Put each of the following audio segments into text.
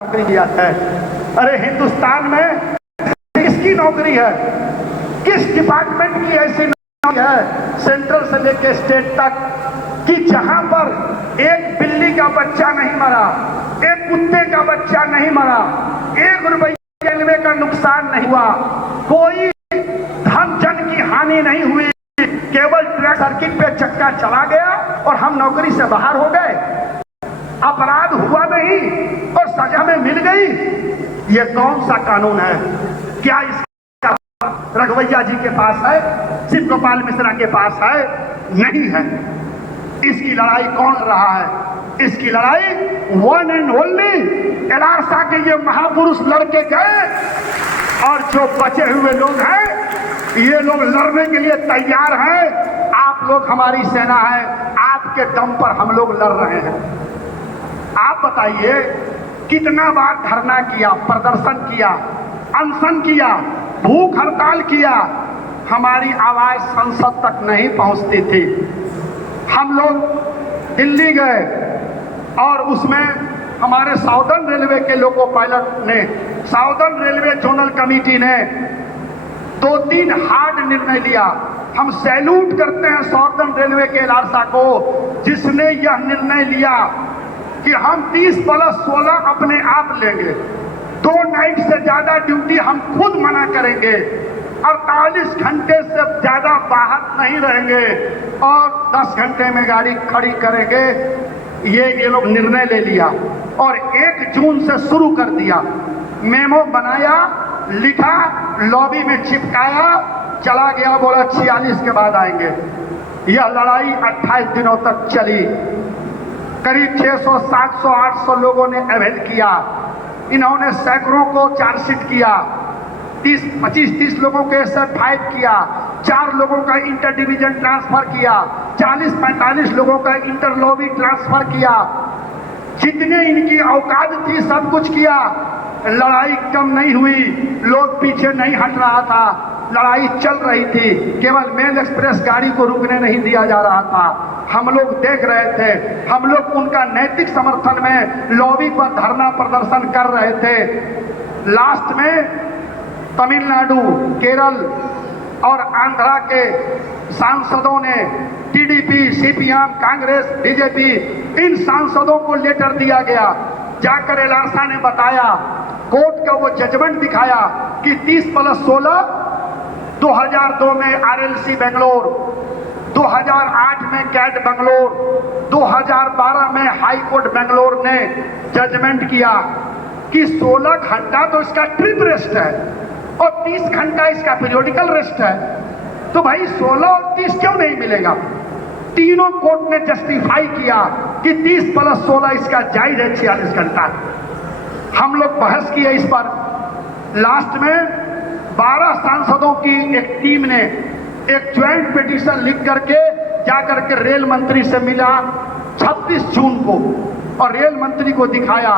नौकरी दिया है। अरे हिंदुस्तान में किसकी नौकरी है? किस डिपार्टमेंट की ऐसी नौकरी है सेंट्रल से लेकर स्टेट तक कि जहां पर एक बिल्ली का बच्चा नहीं मरा, एक कुत्ते का बच्चा नहीं मरा, 1 रुपये रेलवे का नुकसान नहीं हुआ, कोई धन जन की हानि नहीं हुई, केवल ट्रैक सर्किट पे चक्का चला गया और हम नौकरी से बाहर हो गए। अपराध हुआ नहीं और सजा में मिल गई। ये कौन सा कानून है? क्या इसका रघुवैया जी के पास है? शिव गोपाल मिश्रा के पास है? नहीं है। इसकी लड़ाई कौन रहा है? इसकी लड़ाई वन एंड ओनली एलारसा के ये महापुरुष लड़के गए और जो बचे हुए लोग हैं ये लोग लड़ने के लिए तैयार हैं। आप लोग हमारी सेना है, आपके दम पर हम लोग लड़ रहे हैं। आप बताइए कितना बार धरना किया, प्रदर्शन किया, अनशन किया, भूख हड़ताल किया, हमारी आवाज संसद तक नहीं पहुंचती थी। हम लोग दिल्ली गए और उसमें हमारे साउदर्न रेलवे के लोको पायलट ने, साउदर्न रेलवे जोनल कमेटी ने 2-3 हार्ड निर्णय लिया। हम सैल्यूट करते हैं साउदर्न रेलवे के एलारसा को जिसने यह निर्णय लिया कि हम 30+16 अपने आप लेंगे, 2 नाइट से ज्यादा ड्यूटी हम खुद मना करेंगे, 48 घंटे से ज्यादा बाहर नहीं रहेंगे और 10 घंटे में गाड़ी खड़ी करेंगे। ये लोग निर्णय ले लिया और 1 जून से शुरू कर दिया। मेमो बनाया, लिखा, लॉबी में चिपकाया, चला गया, बोला 46 के बाद आएंगे। यह लड़ाई 28 दिनों तक चली। करीब 600, 700, 800 लोगों ने अवेल किया। इन्होंने सैकड़ों को चार्जशीट किया, 25-30 लोगों के SF5 किया, 4 लोगों का इंटर डिवीजन ट्रांसफर किया, 40-45 लोगों का इंटर लॉबी ट्रांसफर किया। जितने इनकी औकात थी सब कुछ किया। लड़ाई कम नहीं हुई, लोग पीछे नहीं हट रहा था, लड़ाई चल रही थी। केवल मेल एक्सप्रेस गाड़ी को रुकने नहीं दिया जा रहा था। हम लोग देख रहे थे, हम लोग उनका नैतिक समर्थन में लॉबी पर धरना प्रदर्शन कर रहे थे। लास्ट में तमिलनाडु, केरल और आंध्रा के सांसदों ने, TDP, CPM, कांग्रेस, BJP, इन सांसदों को लेटर दिया गया। जाकर एलारसा ने बताया, कोर्ट का वो जजमेंट दिखाया कि 30+16 2002 में RLC बेंगलोर, 2008 में कैट बेंगलोर, 2012 में हाई कोर्ट बेंगलोर ने जजमेंट किया कि 16 घंटा तो इसका ट्रिप रेस्ट है और 30 घंटा इसका पीरियोडिकल रेस्ट है। तो भाई 16 और 30 क्यों नहीं मिलेगा? तीनों कोर्ट ने जस्टिफाई किया कि 30+16 इसका जायज है 46 घंटा। हम लोग बहस किए इस पर। लास्ट में 12 सांसदों की एक टीम ने एक ज्वाइंट पिटीशन लिख करके जाकर के रेल मंत्री से मिला 26 जून को और रेल मंत्री को दिखाया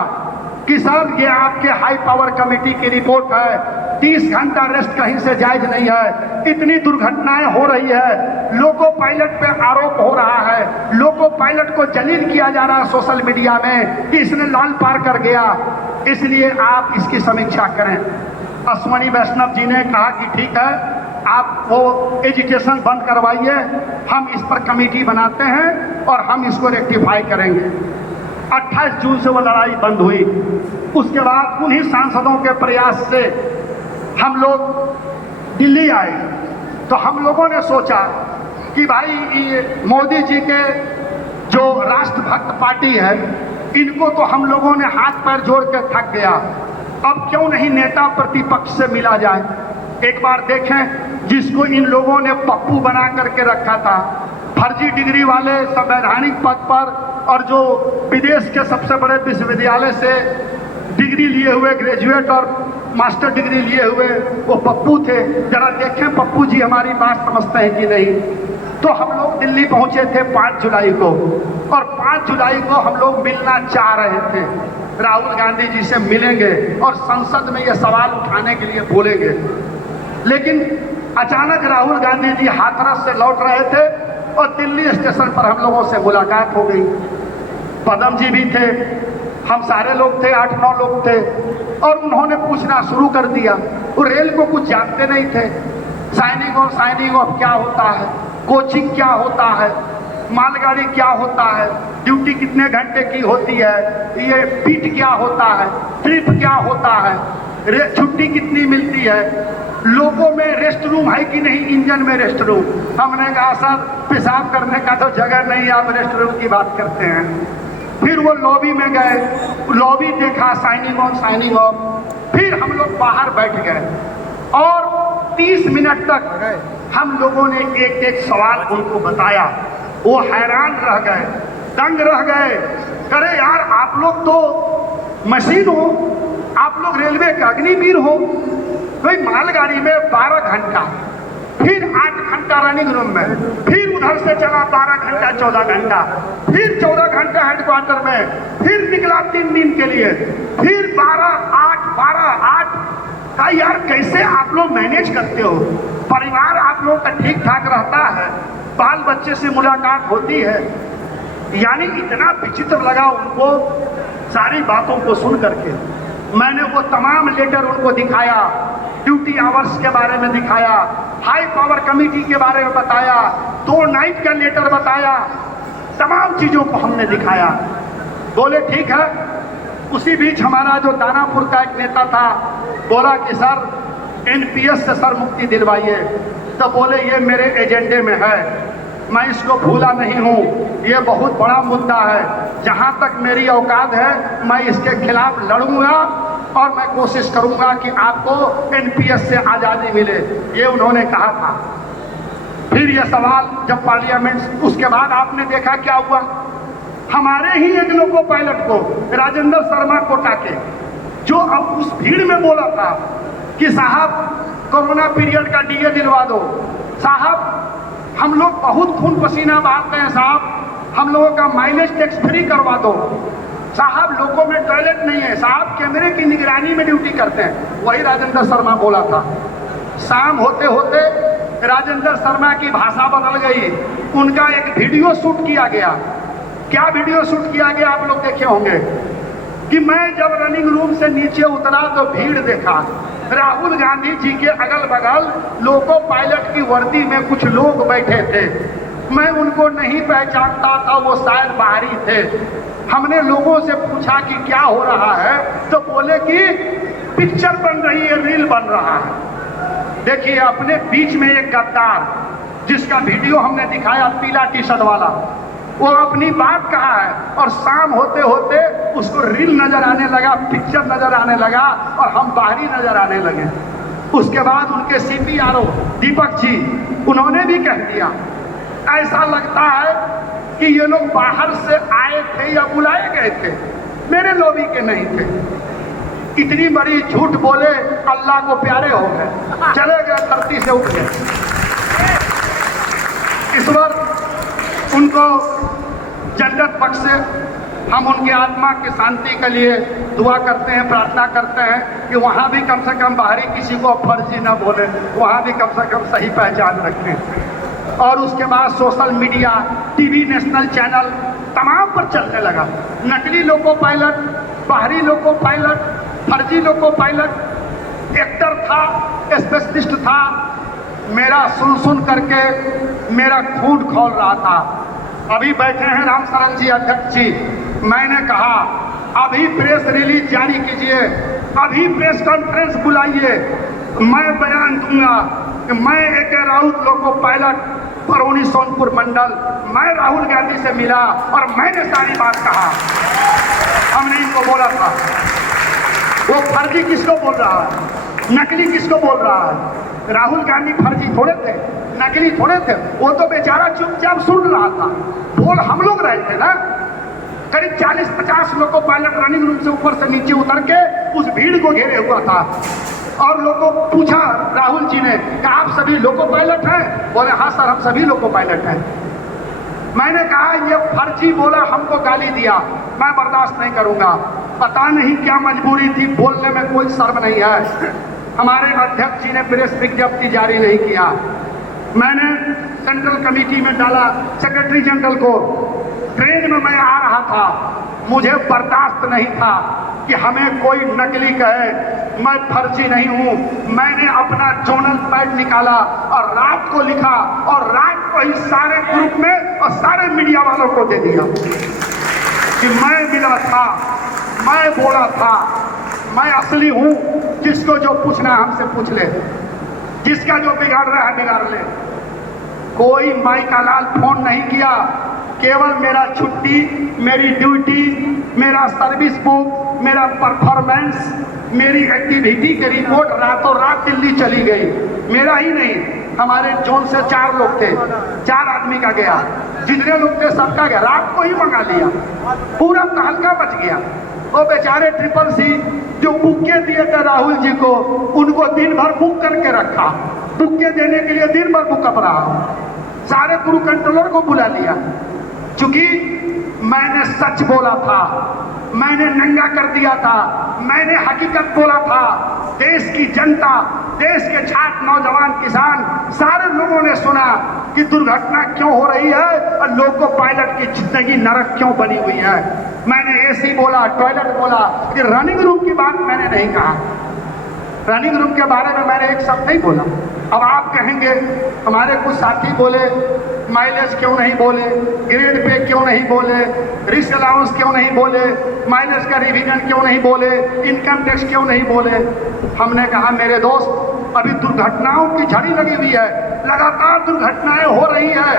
कि सर ये आपके हाई पावर कमेटी की रिपोर्ट है, 30 घंटा रेस्ट कहीं से जायज नहीं है, इतनी दुर्घटनाएं हो रही है, लोको पायलट पे आरोप हो रहा है, लोको पायलट को जलील किया जा रहा है सोशल मीडिया में कि इसने लाल पार कर गया, इसलिए आप इसकी समीक्षा करें। अश्वनी वैष्णव जी ने कहा कि ठीक है, आप वो एजुकेशन बंद करवाइए, हम इस पर कमेटी बनाते हैं और हम इसको रेक्टिफाई करेंगे। 28 जून से वो लड़ाई बंद हुई। उसके बाद उन्हीं सांसदों के प्रयास से हम लोग दिल्ली आए। तो हम लोगों ने सोचा कि भाई ये मोदी जी के जो राष्ट्रभक्त पार्टी है, इनको तो हम लोगों ने हाथ पैर जोड़ के थक गया, अब क्यों नहीं नेता प्रतिपक्ष से मिला जाए। एक बार देखें, जिसको इन लोगों ने पप्पू बना करके रखा था, फर्जी डिग्री वाले संवैधानिक पद पर, और जो विदेश के सबसे बड़े विश्वविद्यालय से डिग्री लिए हुए, ग्रेजुएट और मास्टर डिग्री लिए हुए वो पप्पू थे। जरा देखें पप्पू जी हमारी बात समझते हैं कि नहीं। तो हम लोग दिल्ली पहुंचे थे 5 जुलाई को और 5 जुलाई को हम लोग मिलना चाह रहे थे, राहुल गांधी जी से मिलेंगे और संसद में ये सवाल उठाने के लिए बोलेंगे। लेकिन अचानक राहुल गांधी जी हाथरस से लौट रहे थे और दिल्ली स्टेशन पर हम लोगों से मुलाकात हो गई। पदम जी भी थे, हम सारे लोग थे, 8-9 लोग थे, और उन्होंने पूछना शुरू कर दिया। वो रेल को कुछ जानते नहीं थे। साइनिंग ऑफ क्या होता है, कोचिंग क्या होता है, मालगाड़ी क्या होता है, ड्यूटी कितने घंटे की होती है, ये पीट क्या होता है, ट्रिप क्या होता है, छुट्टी कितनी मिलती है, लोगों में रेस्ट रूम है कि नहीं, इंजन में रेस्ट रूम। हमने कहा सर पेशाब करने का तो जगह नहीं, आप रेस्ट रूम की बात करते हैं। फिर वो लॉबी में गए, लॉबी देखा, साइनिंग ऑफ। फिर हम लोग बाहर बैठ गए और 30 मिनट तक हम लोगों ने एक एक सवाल उनको बताया। वो हैरान रह गए, दंग रह गए। अरे यार आप लोग तो मशीन हो, आप लोग रेलवे के अग्निवीर हो। कोई मालगाड़ी में 12 घंटा, फिर 8 घंटा रनिंग रूम में, फिर उधर से चला 12 घंटा 14 घंटा, फिर 14 घंटा हेडक्वार्टर में, फिर निकला 3 दिन के लिए, फिर 12-8 का। यार कैसे आप लोग मैनेज करते हो? परिवार आप लोग का ठीक ठाक रहता है, बाल बच्चे से मुलाकात होती है? यानी इतना विचित्र लगा उनको सारी बातों को सुन करके। मैंने वो तमाम लेटर उनको दिखाया, ड्यूटी आवर्स के बारे में दिखाया, हाई पावर कमेटी के बारे में बताया, 2 नाइट का लेटर बताया, तमाम चीजों को हमने दिखाया। बोले ठीक है। उसी बीच हमारा जो दानापुर का एक नेता था बोला कि सर एनपीएस से सर मुक्ति दिलवाइए। तो बोले ये मेरे एजेंडे में है, मैं इसको भूला नहीं हूँ, ये बहुत बड़ा मुद्दा है, जहाँ तक मेरी औकात है मैं इसके खिलाफ लड़ूंगा और मैं कोशिश करूंगा कि आपको एनपीएस से आज़ादी मिले, ये उन्होंने कहा था। फिर ये सवाल जब पार्लियामेंट, उसके बाद आपने देखा क्या हुआ, हमारे ही एक लोको पायलट को, राजेंद्र शर्मा कोटा के, जो अब उस भीड़ में बोला था कि साहब कोरोना पीरियड का डीए दिलवा दो, साहब हम लोग बहुत खून पसीना बहाते हैं, साहब हम लोगों का माइलेज टैक्स फ्री करवा दो, साहब लोगों में टॉयलेट नहीं है, साहब कैमरे की निगरानी में ड्यूटी करते हैं, वही राजेंद्र शर्मा बोला था। शाम होते होते राजेंद्र शर्मा की भाषा बदल गई, उनका एक वीडियो शूट किया गया। क्या वीडियो शूट किया गया आप लोग देखे होंगे कि मैं जब रनिंग रूम से नीचे उतरा तो भीड़ देखा, राहुल गांधी जी के अगल बगल लोको पायलट की वर्दी में कुछ लोग बैठे थे, मैं उनको नहीं पहचानता था, वो शायद बाहरी थे। हमने लोगों से पूछा कि क्या हो रहा है, तो बोले कि पिक्चर बन रही है, रील बन रहा है। देखिए अपने बीच में एक गद्दार जिसका वीडियो हमने दिखाया, पीला टी शर्ट वाला, वो अपनी बात कहा है और शाम होते होते उसको रील नजर आने लगा, पिक्चर नजर आने लगा और हम बाहरी नजर आने लगे। उसके बाद उनके सीपीआरओ दीपक जी, उन्होंने भी कह दिया ऐसा लगता है कि ये लोग बाहर से आए थे या बुलाए गए थे, मेरे लॉबी के नहीं थे। इतनी बड़ी झूठ बोले, अल्लाह को प्यारे हो गए, चले गए, धरती से उठ गए। इस वक्त उनको जन्नत बख्शे, हम उनकी आत्मा की शांति के लिए दुआ करते हैं, प्रार्थना करते हैं कि वहाँ भी कम से कम बाहरी किसी को फर्जी ना बोले, वहाँ भी कम से कम सही पहचान रखें। और उसके बाद social media, TV, national channel तमाम पर चलने लगा नकली लोको पायलट, बाहरी लोको पायलट, फर्जी लोको पायलट। एक्टर था, स्पेशलिस्ट था, मेरा सुन करके मेरा खून खौल रहा था। अभी बैठे हैं राम शरण जी अध्यक्ष जी, मैंने कहा अभी प्रेस रिलीज जारी कीजिए, अभी प्रेस कॉन्फ्रेंस बुलाइए, मैं बयान दूंगा कि मैं एक राउत लोको पायलट बरौनी सोनपुर मंडल, मैं राहुल गांधी से मिला और मैंने सारी बात कहा। हमने इनको बोला था, वो फर्जी किसको बोल रहा है, नकली किसको बोल रहा है? राहुल गांधी फर्जी थोड़े थे, नकली थोड़े थे, वो तो बेचारा चुपचाप सुन रहा था। बोल हम लोग रहे थे ना, करीब 40-50 लोको पायलट रनिंग रूम से ऊपर से नीचे उतर के उस भीड़ को घेरे हुआ था। और लोगों को पूछा राहुल जी ने कि आप सभी लोको पायलट हैं? बोले हाँ सर हम सभी लोको पायलट हैं। मैंने कहा ये फर्जी बोला, हमको गाली दिया, मैं बर्दाश्त नहीं करूंगा। पता नहीं क्या मजबूरी थी, बोलने में कोई शर्म नहीं है। हमारे अध्यक्ष जी ने प्रेस विज्ञप्ति जारी नहीं किया, मैंने सेंट्रल कमेटी में डाला, सेक्रेटरी जनरल को। ट्रेन में मैं आ रहा था, मुझे बर्दाश्त नहीं था कि हमें कोई नकली कहे। मैं फर्जी नहीं हूं। मैंने अपना जोनल पैड निकाला और रात को लिखा और रात को ही सारे ग्रुप में और सारे मीडिया वालों को दे दिया कि मैं मिला था, मैं बोला था, मैं असली हूं। जिसको जो पूछना है हमसे पूछ ले, जिसका जो बिगाड़ रहा है बिगाड़ ले। कोई माई का लाल फोन नहीं किया, केवल मेरा छुट्टी, मेरी ड्यूटी, मेरा सर्विस बुक, मेरा परफॉर्मेंस, मेरी एक्टिविटी की रिपोर्ट रातों रात दिल्ली चली गई। मेरा ही नहीं, हमारे जोन से 4 लोग थे, 4 आदमी का गया। जितने लोग थे सबका गया, रात को ही मंगा लिया, पूरा तहलका मच गया। वो बेचारे ट्रिपल सी जो बुके दिए थे राहुल जी को, उनको दिन भर बुक करके रखा, बुके देने के लिए दिन भर बुक रहा। सारे गुरु कंट्रोलर को बुला लिया, क्योंकि मैंने सच बोला था, मैंने नंगा कर दिया था, मैंने हकीकत बोला था। देश की जनता, देश के छात्र, नौजवान, किसान, सारे लोगों ने सुना कि दुर्घटना क्यों हो रही है और लोको पायलट की जिंदगी नरक क्यों बनी हुई है। मैंने एसी बोला, टॉयलेट बोला, कि रनिंग रूम की बात मैंने नहीं कहा। रनिंग रूम के बारे में मैंने एक शब्द नहीं बोला। अब आप कहेंगे, हमारे कुछ साथी बोले माइलेज क्यों नहीं बोले, ग्रेड पे क्यों नहीं बोले, रिस्क अलाउंस क्यों नहीं बोले, माइलेज का रिवीजन क्यों नहीं बोले, इनकम टैक्स क्यों नहीं बोले। हमने कहा मेरे दोस्त, अभी दुर्घटनाओं की झड़ी लगी हुई है, लगातार दुर्घटनाएं हो रही है।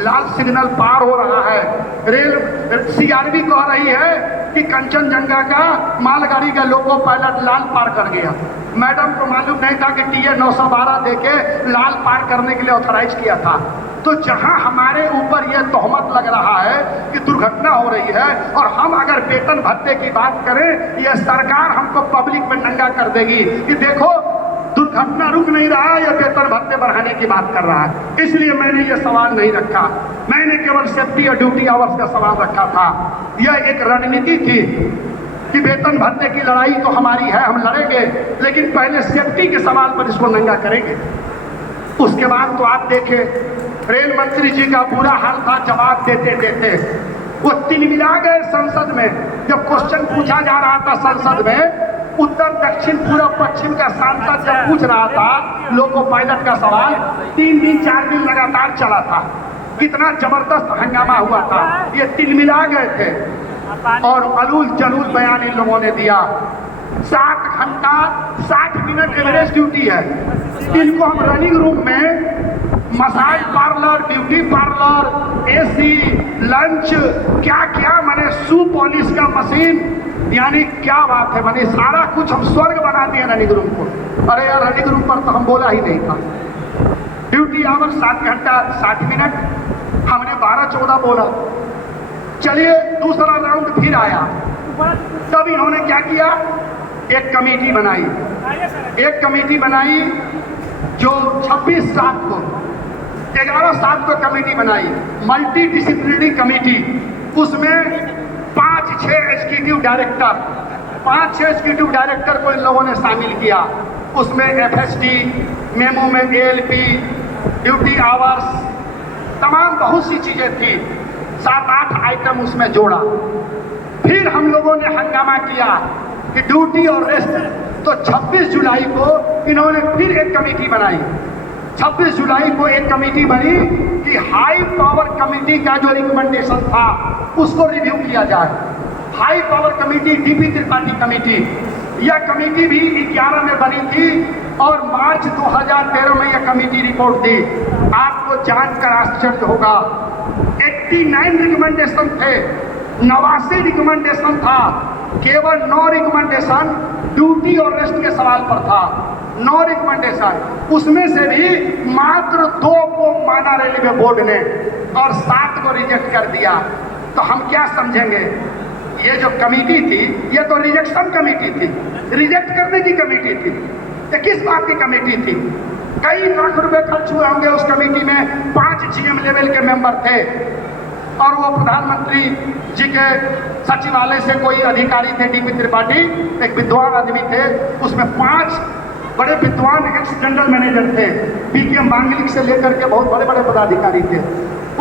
लाल सिग्नल पार हो रहा है, रेल सीआरबी कह रही है कि कंचनजंगा का मालगाड़ी का लोको पायलट लाल पार कर गया। मैडम को मालूम नहीं था कि टीए 912 देके लाल पार करने के लिए ऑथराइज किया था। तो जहां हमारे ऊपर यह तोहमत लग रहा है कि दुर्घटना हो रही है, और हम अगर वेतन भत्ते की बात करें, यह सरकार हमको पब्लिक में नंगा कर देगी कि देखो दुर्घटना रुक नहीं रहा, यह वेतन भत्ते बढ़ाने की बात कर रहा है। इसलिए मैंने यह सवाल नहीं रखा, मैंने केवल सेफ्टी और ड्यूटी आवर्स का सवाल रखा था। यह एक रणनीति थी कि वेतन भत्ते की लड़ाई तो हमारी है, हम लड़ेंगे, लेकिन पहले सेफ्टी के सवाल पर इसको नंगा करेंगे। उसके बाद तो आप देखें, रेल मंत्री जी का बुरा हाल था, जवाब देते देते वो तिलमिला गए संसद में। जब क्वेश्चन पूछा जा रहा था संसद में, उत्तर दक्षिण पूर्व पश्चिम का सांसद जब पूछ रहा था लोको पायलट का सवाल, 3 दिन 4 दिन लगातार चला था। कितना जबरदस्त हंगामा हुआ था, ये तिलमिला गए थे और अलूल जलूल बयान इन लोगों ने दिया। 7 घंटा 60 मिनट एवरेज ड्यूटी है। इनको हम रनिंग रूम में massage parlour, beauty parlour, AC, lunch, क्या क्या, मैंने शू पॉलिश का मशीन, यानी क्या बात है, मैंने सारा कुछ हम स्वर्ग बना दिया रनिंग रूम को। अरे यार, रनिंग रूम पर तो हम बोला ही नहीं था। ड्यूटी आवर 7 घंटा 60 मिनट, हमने 12-14 बोला। चलिए दूसरा राउंड फिर आया, तब इन्होंने क्या किया, एक कमेटी बनाई। एक कमेटी बनाई जो 26/7 को, 11/7 को कमेटी बनाई, मल्टी डिसिप्लिनरी कमेटी। उसमें 5-6 एग्जीक्यूटिव डायरेक्टर, 5-6 एग्जीक्यूटिव डायरेक्टर को इन लोगों ने शामिल किया। उसमें एफएसटी, मेमो में एएलपी, ड्यूटी आवर्स, तमाम बहुत सी चीजें थी। 7-8 आइटम उसमें जोड़ा। फिर हम लोगों ने हंगामा किया कि ड्यूटी और रेस्ट। तो 26 जुलाई को इन्होंने फिर एक कमेटी बनाई। 26 जुलाई को एक कमेटी बनी कि हाई पावर कमेटी का जो रिकमेंडेशन था उसको रिव्यू किया जाए। High power committee, DP Tripathi committee, यह कमेटी भी 11 में बनी थी और मार्च 2013 में यह कमेटी रिपोर्ट दी। आपको जानकर आश्चर्य होगा, 89 रिकमेंडेशन थे, 89 रिकमेंडेशन था, केवल 9 रिकमेंडेशन ड्यूटी और रेस्ट के सवाल पर था। 9 रिकमेंडेशन, उसमें से भी मात्र 2 को माना रेलवे बोर्ड ने और 7 को रिजेक्ट कर दिया। तो हम क्या समझेंगे, ये जो कमेटी थी ये तो रिजेक्शन कमेटी थी, रिजेक्ट करने की कमेटी थी। ये किस बात की कमेटी थी? कई लाख रुपए खर्च हुए होंगे उस कमेटी में। 5 जीएम लेवल के मेंबर थे और वो प्रधानमंत्री जी के सचिवालय से कोई अधिकारी थे, डीपी त्रिपाठी, एक विद्वान आदमी थे। उसमें 5 बड़े विद्वान एक्स जनरल मैनेजर थे, पीके मांगलिक से लेकर के बहुत बड़े बड़े पदाधिकारी थे।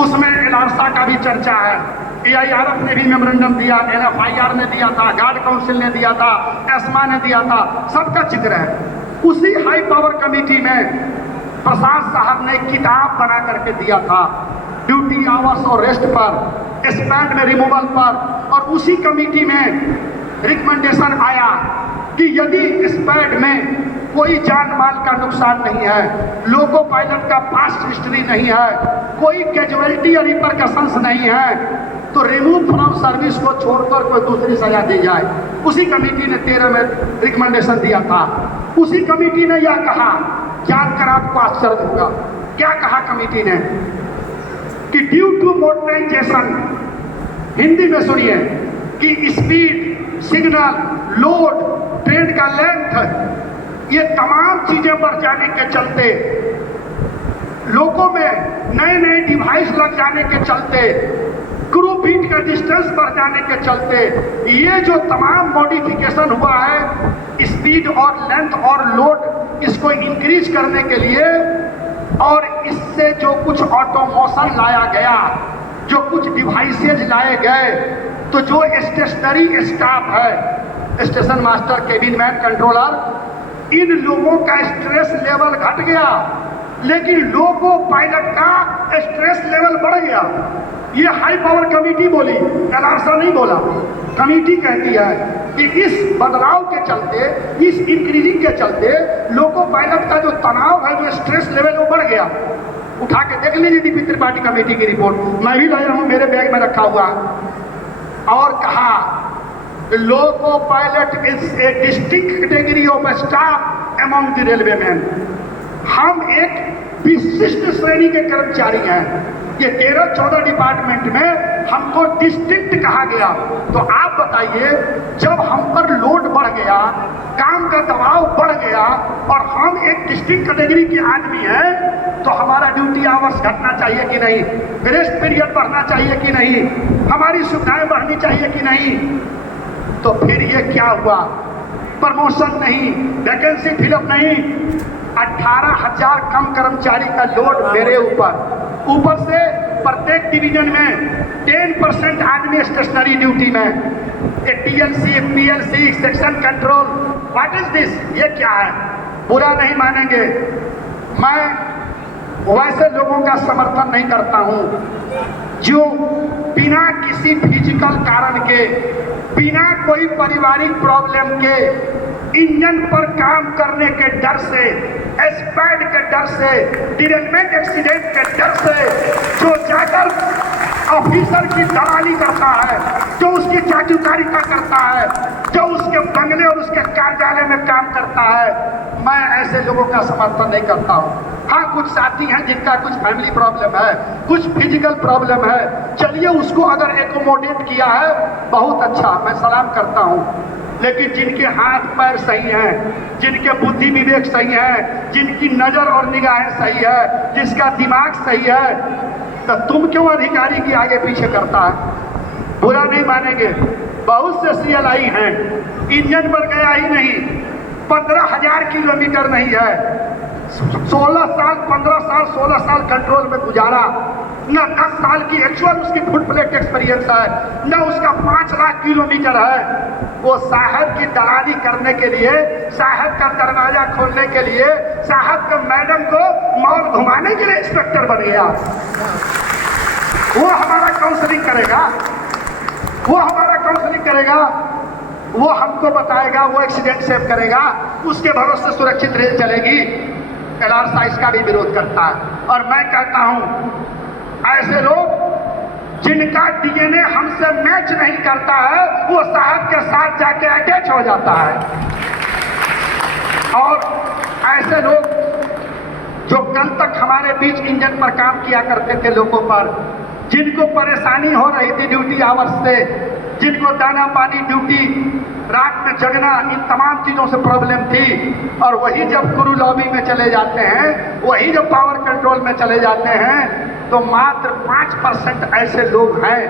उसमें एलारसा का भी चर्चा है। AIRF ने भी मेमोरेंडम दिया, NFIR ने दिया था, गार्ड काउंसिल ने दिया था, एस्मा ने दिया था, सबका जिक्र है। उसी हाई पावर कमेटी में प्रसाद साहब ने किताब बना करके दिया था ड्यूटी आवर्स और रेस्ट पर, स्पैड में रिमूवल पर, और उसी कमेटी में रिकमेंडेशन आया कि यदि स्पैड में कोई जान माल का नुकसान नहीं है, लोको पायलट का पास्ट हिस्ट्री नहीं है, कोई कैजुअलिटी या रिपरकशंस नहीं है, तो रिमूव फ्रॉम सर्विस को छोड़कर कोई दूसरी सजा दी जाए। उसी कमेटी ने 13 में रिकमेंडेशन दिया था। उसी कमेटी ने यह कहा, जानकर आपको आश्चर्य होगा, क्या कहा कमेटी ने कि ड्यू टू मॉडर्नाइजेशन, हिंदी में सुनिए, कि स्पीड, सिग्नल, लोड, ट्रेन का लेंथ, ये तमाम चीजें बढ़ जाने के चलते, लोगों में नए नए डिवाइस लग जाने के चलते, क्रू फीट का डिस्टेंस बढ़ जाने के चलते, ये जो तमाम मॉडिफिकेशन हुआ है स्पीड और लेंथ और लोड, इसको इंक्रीज करने के लिए, और इससे जो कुछ ऑटोमोशन लाया गया, जो कुछ डिवाइसेज लाए गए, तो जो स्टेशनरी स्टाफ है, station master, cabin man, controller, इन लोगों का स्ट्रेस लेवल घट गया, लेकिन लोको पायलट का स्ट्रेस लेवल बढ़ गया। ये हाई पावर कमेटी बोली, एलार्सा नहीं बोला। कमेटी कहती है कि इस बदलाव के चलते, इस इंक्रीजिंग के चलते लोको पायलट का जो तनाव है, जो स्ट्रेस लेवल, वो बढ़ गया। उठा के देख लीजिए डीपी त्रिपाठी कमेटी की रिपोर्ट, मैं भी लाया हूँ, मेरे बैग में रखा हुआ। और कहा loco pilot is a distinct category of staff among the railway man. हम एक विशिष्ट श्रेणी के कर्मचारी हैं। ये 13-14 डिपार्टमेंट में हमको डिस्टिंक्ट कहा गया। तो आप बताइए, जब हम पर लोड बढ़ गया, काम का दबाव बढ़ गया, और हम एक डिस्टिंक्ट कैटेगरी के आदमी हैं, तो हमारा ड्यूटी आवर्स घटना चाहिए कि नहीं, रेस्ट पीरियड बढ़ना चाहिए कि नहीं, हमारी सुविधाएं बढ़नी चाहिए कि नहीं। तो फिर ये क्या हुआ, प्रमोशन नहीं, वैकेंसी फिलअप नहीं, 18,000 कम कर्मचारी का लोड मेरे ऊपर से प्रत्येक डिवीजन में 10% आदमी स्टेशनरी ड्यूटी में, TLC, PLC, section control, what is this, ये क्या है। बुरा नहीं मानेंगे, मैं वैसे लोगों का समर्थन नहीं करता हूं जो बिना किसी फिजिकल कारण के, बिना कोई पारिवारिक प्रॉब्लम के, इंजन पर काम करने के डर से, स्पैड के डर से, डिरेलमेंट एक्सीडेंट के डर से, जो जाकर ऑफिसर की दलाली करता है, जो उसकी चाटुकारिता करता है, जो उसके बंगले और उसके कार्यालय में काम करता है, मैं ऐसे लोगों का समर्थन नहीं करता हूँ। हाँ, कुछ साथी हैं जिनका कुछ फैमिली प्रॉब्लम है, कुछ फिजिकल प्रॉब्लम है, चलिए उसको अगर एकोमोडेट किया है, बहुत अच्छा, मैं सलाम करता हूँ। लेकिन जिनके हाथ पैर सही हैं, जिनके बुद्धि विवेक सही है, जिनकी नजर और निगाहें सही है, जिसका दिमाग सही है, तो तुम क्यों अधिकारी के आगे पीछे करता है। बुरा नहीं मानेंगे, बहुत से CLI हैं, इंजन पर गया ही नहीं, 15,000 किलोमीटर नहीं है, 16 साल, 15 साल, 16 साल कंट्रोल में गुजारा, न 10 साल की एक्चुअल उसकी फुट प्लेट एक्सपीरियंस है, न उसका 5 लाख किलोमीटर है। वो साहब की दलाली करने के लिए, साहब का दरवाजा खोलने के लिए, साहब के मैडम को मॉल घुमाने के लिए इंस्पेक्टर बन गया। वो हमारा काउंसलिंग करेगा, वो हमारा काउंसलिंग करेगा, वो हमको बताएगा, वो एक्सीडेंट सेव करेगा, उसके भरोसे सुरक्षित रेल चलेगी। एलार्सा इसका भी विरोध करता है। और मैं कहता हूं, ऐसे लोग जिनका DNA हमसे मैच नहीं करता है, वो साहब के साथ जाके अटैच हो जाता है। और ऐसे लोग जो कल तक हमारे बीच इंजन पर काम किया करते थे, लोगों पर जिनको परेशानी हो रही थी ड्यूटी आवर्स से, जिनको दाना पानी, ड्यूटी, रात में जगना, इन तमाम चीजों से प्रॉब्लम थी, और वही जब क्रू लॉबी में चले जाते हैं, वही जब पावर कंट्रोल में चले जाते हैं, तो मात्र 5% ऐसे लोग हैं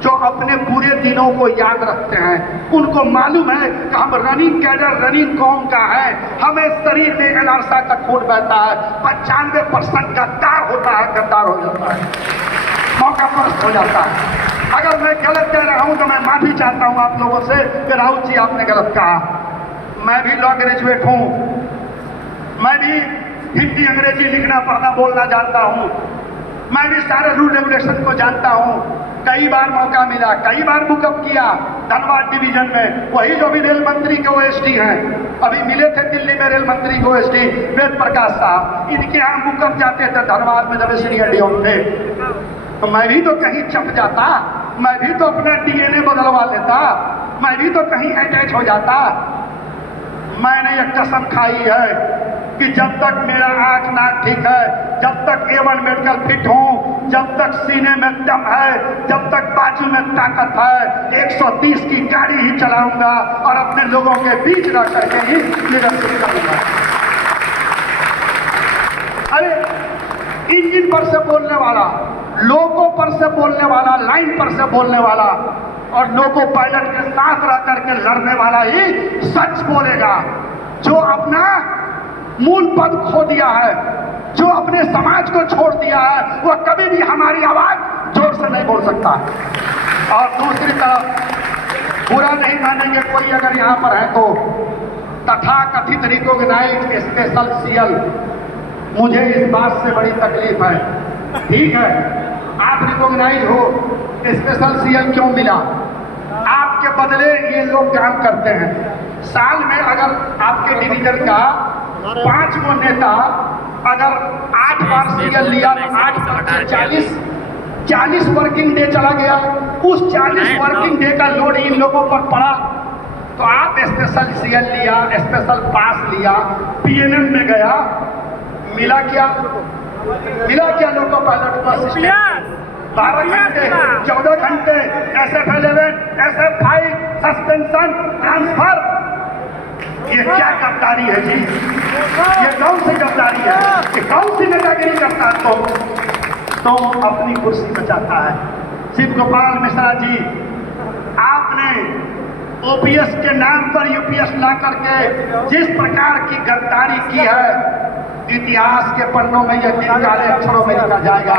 जो अपने पूरे दिनों को याद रखते हैं। उनको मालूम है कि हम रनिंग कैडर, रनिंग कौम का है, हमें शरीर में एलार्सा का खून बहता है। 95% गद्दार होता है, गद्दार हो जाता है। मौका परस्त हो जाता है। अगर मैं गलत कह रहा हूं तो मैं माफी चाहता हूं आप लोगों से कि राउत जी आपने गलत कहा। मैं भी लॉ ग्रेजुएट हूं, मैं भी हिंदी अंग्रेजी लिखना पढ़ना बोलना जानता हूं, मैं भी सारे रूल रेगुलेशन को जानता हूं। कई बार मौका मिला, कई बार बुकअप किया धनबाद डिवीजन में। वही जो भी रेल मंत्री के ओएसडी हैं, अभी मिले थे दिल्ली में रेल मंत्री के ओएसडी वेद प्रकाश साहब, इनके यहाँ बुकअप जाते थे धनबाद में जब सीनियर डीएम थे। तो मैं भी तो कहीं चप जाता, मैं भी तो अपना डीएनए बदलवा लेता, मैं भी तो कहीं अटैच हो जाता। मैंने एक कसम खाई है कि जब तक मेरा आंख नाक ठीक है, जब तक A1 मेडिकल फिट हूं, जब तक सीने में दम है, जब तक बाजू में ताकत है, 130 की गाड़ी ही चलाऊंगा और अपने लोगों के बीच रह करके ही लीडरशिप करूंगा। अरे इंजन पर से बोलने वाला, लोगों पर से बोलने वाला, लाइन पर से बोलने वाला और लोको पायलट के साथ रह करके लड़ने वाला ही सच बोलेगा। जो अपना मूल पद खो दिया है, जो अपने समाज को छोड़ दिया है, वह कभी भी हमारी आवाज जोर से नहीं बोल सकता। और दूसरी तरफ बुरा नहीं मानेंगे कोई अगर यहां पर है तो, तथाकथित रिकॉग्नाइज्ड स्पेशल सीएल, मुझे इस बात से बड़ी तकलीफ है। ठीक है, आप रिकॉग्नाइज हो, स्पेशल सीएल क्यों मिला? आपके बदले ये लोग काम करते हैं। साल में अगर आपके डिवीजन का 5 गो नेता अगर 8 बार सीएल लिया तो 8 × 40 वर्किंग डे चला गया। उस 40 वर्किंग डे का लोड इन लोगों पर पड़ा तो आप स्पेशल सीएल लिया, स्पेशल पास लिया, पीएनएम में गया, मिला क्या? मिला क्या लोको पायलट को असिस्टेंट? 12 घंटे, 14 घंटे, SF11, SF5, सस्पेंशन, ट्रांसफर। ये क्या गद्दारी है जी? ये कौन सी गद्दारी है? ये कौन सी नेतागिरी करता है? तो अपनी कुर्सी बचाता है। शिव गोपाल मिश्रा जी, आपने ओपीएस के नाम पर यूपीएस ला करके जिस प्रकार की गद्दारी की है, इतिहास के पन्नों में यह दिन काले अक्षरों में लिखा जाएगा।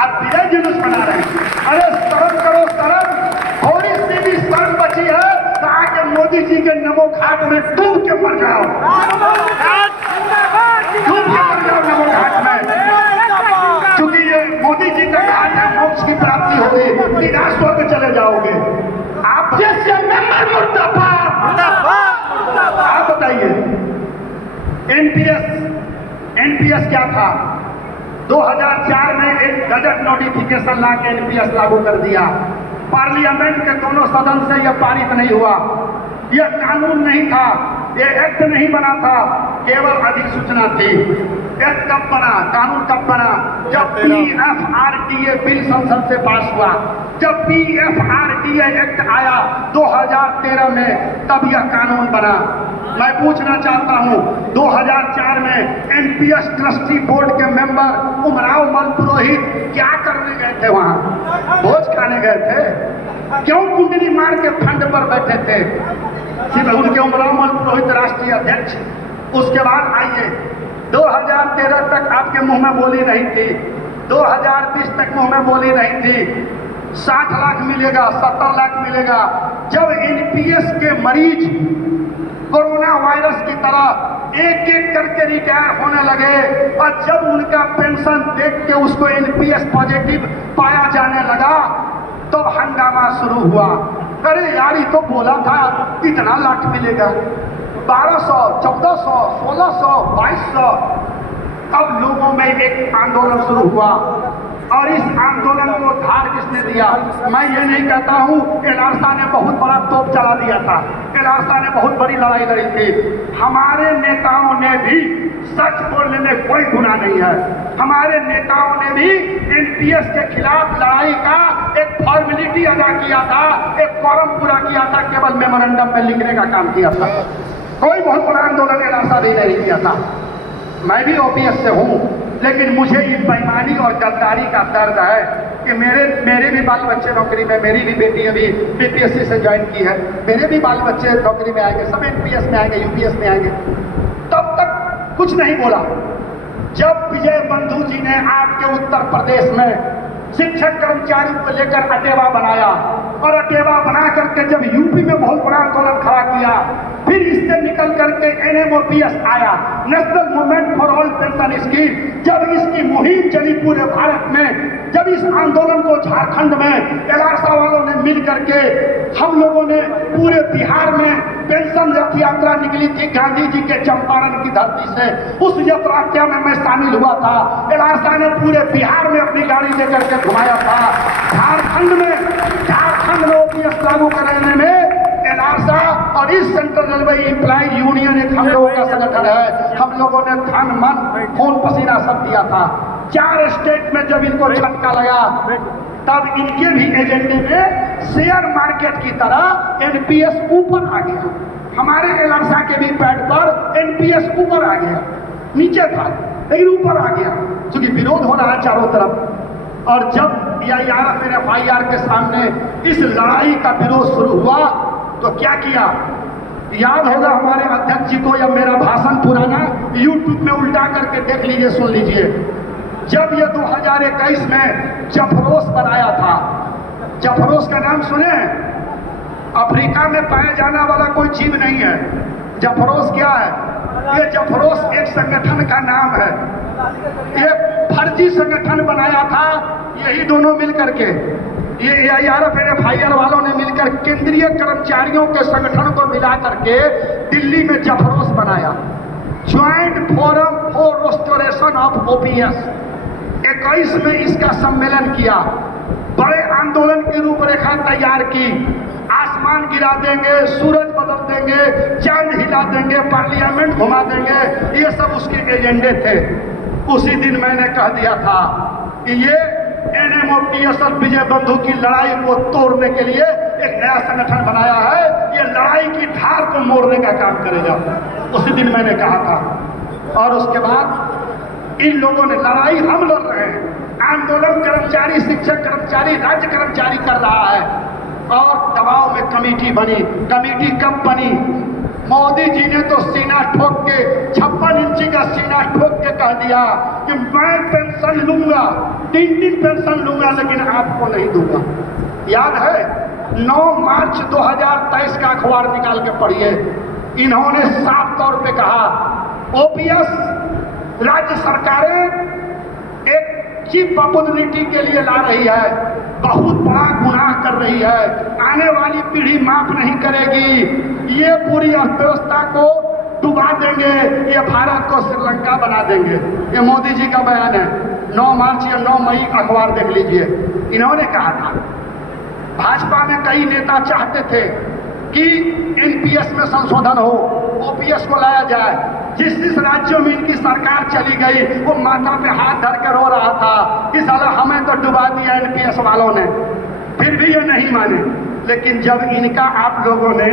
आप विजय जुलूस बना रहे हैं। अरे शर्म करो शर्म, थोड़ी सी भी शर्म बची है तो आके मोदी जी के नमो घाट में डूब के मर जाओ, डूब के मर जाओ नमो घाट में। क्योंकि ये मोदी जी का घाट है, मोक्ष की प्राप्ति होगी, सीधा स्वर्ग चले जाओगे। आप जैसे मेंबर मुर्दाबाद। आप बताइए, एनपीएस क्या था? 2004 में एक गजट नोटिफिकेशन ला के एनपीएस लागू कर दिया। पार्लियामेंट के दोनों सदन से यह पारित नहीं हुआ। यह कानून नहीं था, यह एक्ट नहीं बना था, केवल अधिसूचना थी। एक्ट कब बना, कानून कब बना? जब पीएफआरडीए बिल संसद से पास हुआ। जब पीएफआरडीए एक्ट आया 2013 में, तब यह कानून बना। मैं पूछना चाहता हूं, 2004 में एनपीएस ट्रस्टी बोर्ड के मेंबर उमराव मल पुरोहित क्या करने गए थे? वहां भोज खाने गए थे? क्यों कुंडली मार के फंड पर बैठे थे? सिर्फ उनके उमराव मल पुरोहित राष्ट्रीय अध्यक्ष। उसके बाद आइए, 2013 तक आपके मुंह में बोली नहीं थी, 2020 तक मुंह में बोली नहीं थी। 60 लाख मिलेगा, 70 लाख मिलेगा। जब एनपीएस के मरीज कोरोना वायरस की तरह एक एक करके रिटायर होने लगे और जब उनका पेंशन देख के उसको एनपीएस पॉजिटिव पाया जाने लगा तो हंगामा शुरू हुआ। अरे यार, ये तो बोला था इतना लाख मिलेगा, 1200, 1400, 1600, 2200। अब लोगों में एक आंदोलन शुरू हुआ और इस आंदोलन को धार किसने दिया? मैं ये नहीं कहता हूँ एलारसा ने बहुत बड़ा तोप चला दिया था, एलारसा ने बहुत बड़ी लड़ाई लड़ी थी। हमारे नेताओं ने भी सच बोलने में कोई गुनाह नहीं है। हमारे नेताओं ने भी एनपीएस के खिलाफ लड़ाई का एक फॉर्मेलिटी अदा किया था, एक फॉर्म पूरा किया था, केवल मेमोरेंडम में लिखने का काम किया था। कोई बहुत बड़ा आंदोलन एलारसा ने नहीं किया था। मैं भी ओपीएस से हूँ, लेकिन मुझे इस बेईमानी और गद्दारी का दर्द है कि मेरे भी बाल बच्चे नौकरी में, मेरी भी बेटी अभी बीपीएससी से ज्वाइन की है, मेरे भी बाल बच्चे नौकरी में आएंगे, सब एनपीएस में आएंगे, यूपीएस में आएंगे। तब तक कुछ नहीं बोला। जब विजय बंधु जी ने आपके उत्तर प्रदेश में शिक्षक कर्मचारी को लेकर अटेवा बनाया और अटेवा बना करके जब यूपी में बहुत बड़ा आंदोलन खड़ा किया, फिर इससे निकल करके NMOPS आया, national movement for all pension scheme. जब इसकी मुहिम चली पूरे भारत में, जब इस आंदोलन को झारखंड में एलासा वालों ने मिल करके, हम लोगों ने पूरे बिहार में पेंशन रथ यात्रा निकली थी गांधी जी के चंपारण की धरती से, उस यात्रा में मैं शामिल हुआ था। एलासा ने पूरे बिहार में अपनी गाड़ी लेकर के घुमाया था। झारखंड में OPS लागू कराने में एलासा और इस सेंट्रल रेलवे एम्प्लॉय यूनियन एक हम लोगों का संगठन है। हम लोगों ने धन मन खून पसीना सब दिया था। 4 स्टेट में जब इनको झटका लगा, तब इनके भी एजेंडे में शेयर मार्केट की तरह NPS ऊपर आ गया। हमारे एलासा के भी पैड पर NPS ऊपर आ गया, नीचे था लेकिन ऊपर आ गया, क्योंकि विरोध हो रहा है चारों तरफ। और जब FIR के सामने इस लड़ाई का विरोध शुरू हुआ तो क्या किया, याद होगा हमारे अध्यक्ष जी को, या मेरा भाषण पुराना YouTube में उल्टा करके देख लीजिए, सुन लीजिए। जब ये 2021 में जफरोस बनाया था, जफरोस का नाम सुने? अफ्रीका में पाया जाने वाला कोई जीव नहीं है। जफरोस क्या है? ये जफरोस एक संगठन का नाम है। ये फर्जी संगठन बनाया था, यही दोनों मिल करके, ये FIR वालों ने मिलकर केंद्रीय कर्मचारियों के संगठन को मिला करके दिल्ली में जफरोस बनाया, joint forum for restoration of OPS। 21 में इसका सम्मेलन किया, बड़े आंदोलन की रूपरेखा तैयार की, आसमान गिरा देंगे, सूरज बदल देंगे, चांद हिला देंगे, पार्लियामेंट घुमा देंगे, ये सब उसके एजेंडे थे। उसी दिन मैंने कह दिया था कि ये NMOPS विजय बंधु की लड़ाई को तोड़ने के लिए एक नया संगठन बनाया है, ये लड़ाई की धार को मोड़ने का काम करेगा। उसी दिन मैंने कहा था। और उसके बाद इन लोगों ने, लड़ाई हम लड़ रहे हैं, आंदोलन कर्मचारी, शिक्षक कर्मचारी, राज्य कर्मचारी कर रहा है, और दबाव में कमेटी बनी। कमेटी कब बनी? मोदी जी ने तो सीना ठोक के, 56 इंची का सीना ठोक के कह दिया कि मैं पेंशन लूंगा, 3 पेंशन लूंगा, लेकिन आपको नहीं दूंगा। याद है 9 मार्च 2023 का अखबार निकाल के पढ़िए, इन्होंने साफ तौर पे कहा OPS राज्य सरकारें एक चीफ अपॉर्चुनिटी के लिए ला रही है, बहुत बड़ा गुनाह कर रही है, आने वाली पीढ़ी माफ नहीं करेगी, ये पूरी अर्थव्यवस्था को डुबा देंगे, ये भारत को श्रीलंका बना देंगे। ये मोदी जी का बयान है, 9 मार्च या 9 मई अखबार देख लीजिए। इन्होंने कहा था, भाजपा में कई नेता चाहते थे कि NPS में संशोधन हो, OPS को लाया जाए। जिस राज्यों में इनकी सरकार चली गई, वो माथा पे हाथ धर के रो रहा था कि साला हमें तो डुबा दिया NPS वालों ने। फिर भी ये नहीं माने, लेकिन जब इनका आप लोगों ने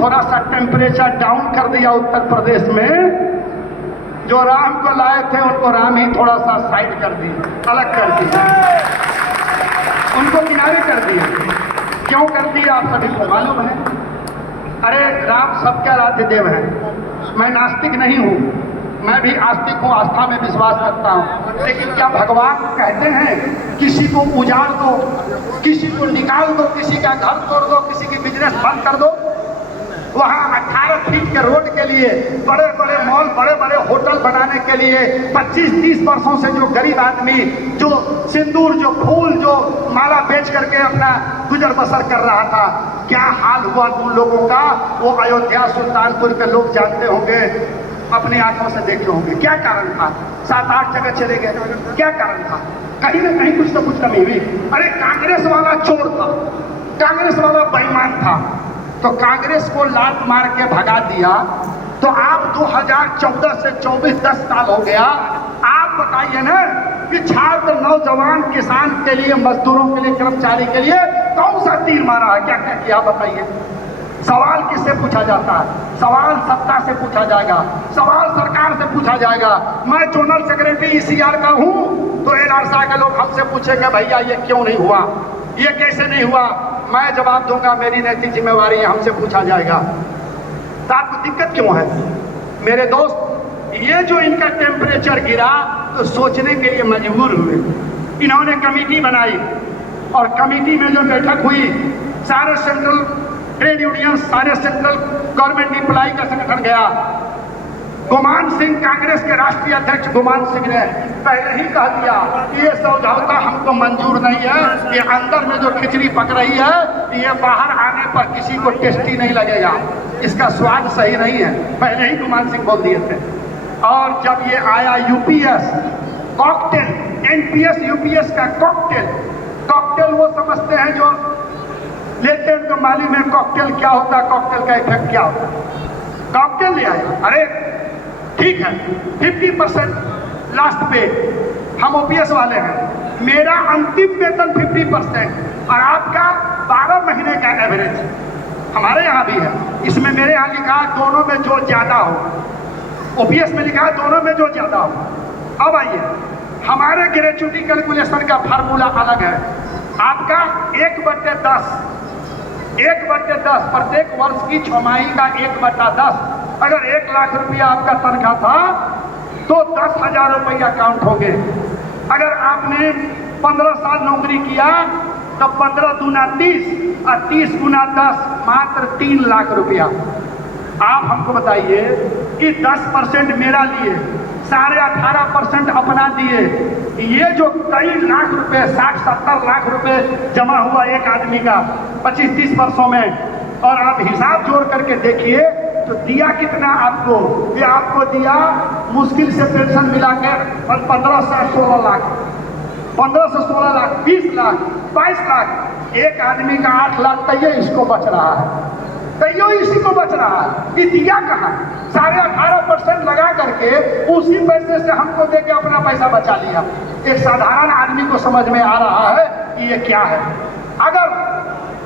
थोड़ा सा टेम्परेचर डाउन कर दिया उत्तर प्रदेश में, जो राम को लाए थे उनको राम ही थोड़ा सा साइड कर दिए, अलग कर दिए, उनको किनारे कर दिए। क्यों कर दिया आप सभी को मालूम है? अरे राम सबके आराध्य देव है, मैं नास्तिक नहीं हूँ, मैं भी आस्तिक हूँ, आस्था में विश्वास करता हूँ, लेकिन क्या भगवान कहते हैं किसी को उजाड़ दो, किसी को निकाल दो, किसी का घर तोड़ दो, किसी की बिजनेस बंद कर दो? वहाँ 18 फीट के रोड के लिए, बड़े बड़े मॉल, बड़े बड़े होटल बनाने के लिए 25-30 वर्षों से जो गरीब आदमी, जो सिंदूर, जो फूल, जो माला बेच करके अपना गुजर बसर कर रहा था, क्या हाल हुआ उन लोगों का? वो अयोध्या, सुल्तानपुर के लोग जानते होंगे, अपनी आंखों से देखे होंगे। क्या कारण था? 7-8 जगह चले गए, क्या कारण था? कहीं ना कहीं कुछ तो कुछ कमी हुई। अरे कांग्रेस वाला चोर था, कांग्रेस वाला बेईमान था, तो कांग्रेस को लात मार के भगा दिया। तो आप 2014 से 24 10 साल हो गया, आप बताइए ना कि छात्र, नौजवान, किसान के लिए, मजदूरों के लिए, कर्मचारी के लिए कौन सा तीर मारा है? क्या क्या किया बताइए? सवाल किससे पूछा जाता है? सवाल सत्ता से पूछा जाएगा, सवाल सरकार से पूछा जाएगा। मैं जोनल सेक्रेटरी ECR का हूँ, तो एलासा के लोग हमसे पूछेंगे भैया ये क्यों नहीं हुआ, ये कैसे नहीं हुआ? मैं जवाब दूंगा, मेरी नैतिक जिम्मेवारी है, हमसे पूछा जाएगा। तो आपको दिक्कत क्यों है? मेरे दोस्त, ये जो इनका टेम्परेचर गिरा तो सोचने के लिए मजबूर हुए। इन्होंने कमेटी बनाई और कमेटी में जो बैठक हुई, सारे सेंट्रल ट्रेड यूनियन, सारे सेंट्रल गवर्नमेंट एम्प्लॉय का संगठन गया। गुमान सिंह, कांग्रेस के राष्ट्रीय अध्यक्ष गुमान सिंह ने पहले ही कह दिया कि ये समझौता हमको मंजूर नहीं है, ये अंदर में जो खिचड़ी पक रही है ये बाहर आने पर किसी को टेस्टी नहीं लगेगा, इसका स्वाद सही नहीं है, पहले ही गुमान सिंह बोल दिए थे। और जब ये आया यूपीएस कॉकटेल, एनपीएस यूपीएस का कॉकटेल वो समझते हैं जो लेते हैं, तो मालूम है कॉकटेल क्या होता है, कॉकटेल का इफेक्ट क्या होता है। कॉकटेल ले आया, अरे ठीक है 50% लास्ट पे, हम ओपीएस वाले हैं, मेरा अंतिम वेतन 50% और आपका 12 महीने का एवरेज, हमारे यहाँ भी है, इसमें मेरे यहाँ लिखा है दोनों में जो ज्यादा हो, ओपीएस में लिखा है दोनों में जो ज्यादा हो। अब आइए, हमारे ग्रेच्युटी कैलकुलेशन का फार्मूला अलग है, आपका 1/10 प्रत्येक वर्ष की छमाही का 1/10, अगर 1 लाख रुपया आपका तनख्वाह था तो 10,000 रुपया काउंट हो गए। अगर आपने 15 साल नौकरी किया तो 15 दूना 30 और 30 गुना 10 मात्र 3 लाख रुपया। आप हमको बताइए कि 10% मेरा लिए, 18.5% अपना दिए, ये जो कई लाख रुपए 60-70 लाख रुपए जमा हुआ एक आदमी का 25-30 वर्षों में, और आप हिसाब जोड़ करके देखिए तो दिया कितना आपको, ये आपको दिया मुश्किल से पेंशन मिला के 15 से 16 लाख, 15 से 16 लाख, 20 लाख, 22 लाख, एक आदमी का 8 लाख तैयो इसको बच रहा है, तैयो इसी को बच रहा है। ये दिया कहाँ, 18.5% लगा करके उसी पैसे से हमको दे के अपना पैसा बचा लिया। एक साधारण आदमी को समझ में आ रहा है कि ये क्या है। अगर